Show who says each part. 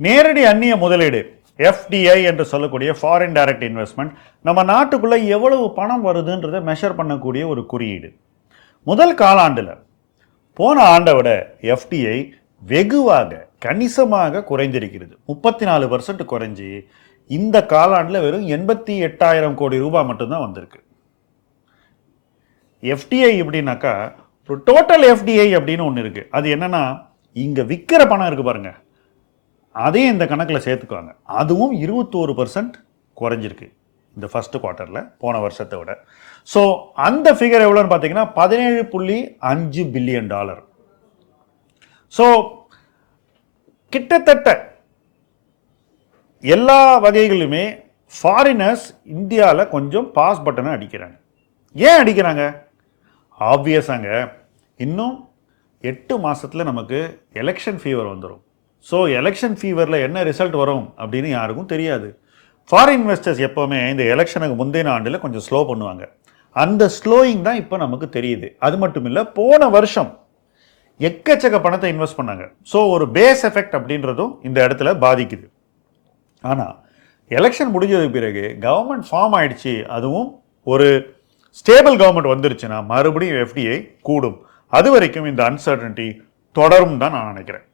Speaker 1: நேரடி அந்நிய முதலீடு எஃப்டிஐ என்று சொல்லக்கூடிய ஃபாரின் டைரக்ட் இன்வெஸ்ட்மெண்ட் நம்ம நாட்டுக்குள்ளே எவ்வளவு பணம் வருதுன்றதை மெஷர் பண்ணக்கூடிய ஒரு குறியீடு. முதல் காலாண்டில் போன ஆண்டை விட எஃப்டிஐ வெகுவாக கணிசமாக குறைந்திருக்கிறது. முப்பத்தி நாலு பர்சன்ட் குறைஞ்சி இந்த காலாண்டில் வெறும் எண்பத்தி எட்டாயிரம் கோடி ரூபாய் மட்டும்தான் வந்திருக்கு. எஃப்டிஐ எப்படின்னாக்கா ஒரு டோட்டல் எஃப்டிஐ அப்படின்னு ஒன்று இருக்குது அது என்னென்னா இங்கே விற்கிற பணம் இருக்குது பாருங்கள் அதையும் இந்த கணக்கில் சேர்த்துக்குவாங்க. அதுவும் இருபத்தோரு பர்சன்ட் குறைஞ்சிருக்கு இந்த ஃபஸ்ட்டு குவார்ட்டரில் போன வருஷத்தை விட. ஸோ அந்த ஃபிகர் எவ்வளோன்னு பார்த்தீங்கன்னா பதினேழு புள்ளி அஞ்சு பில்லியன் டாலர் ஸோ கிட்டத்தட்ட எல்லா வகைகளுமே ஃபாரினர்ஸ் இந்தியாவில் கொஞ்சம் பாஸ் பட்டனை அடிக்கிறாங்க. ஏன் அடிக்கிறாங்க? ஆப்வியஸாங்க இன்னும் எட்டு மாதத்தில் நமக்கு எலெக்ஷன் ஃபீவர் வந்துடும் ஸோ எலெக்ஷன் ஃபீவரில் என்ன ரிசல்ட் வரும் அப்படின்னு யாருக்கும் தெரியாது. ஃபாரின் இன்வெஸ்டர்ஸ் எப்போவுமே இந்த எலெக்ஷனுக்கு முந்தின ஆண்டில் கொஞ்சம் ஸ்லோ பண்ணுவாங்க. அந்த ஸ்லோயிங் தான் இப்போ நமக்கு தெரியுது. அது மட்டும் இல்லை போன வருஷம் எக்கச்சக்க பணத்தை இன்வெஸ்ட் பண்ணாங்க. ஸோ ஒரு பேஸ் எஃபெக்ட் அப்படின்றதும் இந்த இடத்துல பாதிக்குது. ஆனால் எலெக்ஷன் முடிஞ்சதுக்கு பிறகு கவர்மெண்ட் ஃபார்ம் ஆயிடுச்சு. அதுவும் ஒரு ஸ்டேபிள் கவர்மெண்ட் வந்துருச்சுன்னா மறுபடியும் எஃப்டிஐ கூடும். அது வரைக்கும் இந்த அன்சர்டனிட்டி தொடரும் தான் நான் நினைக்கிறேன்.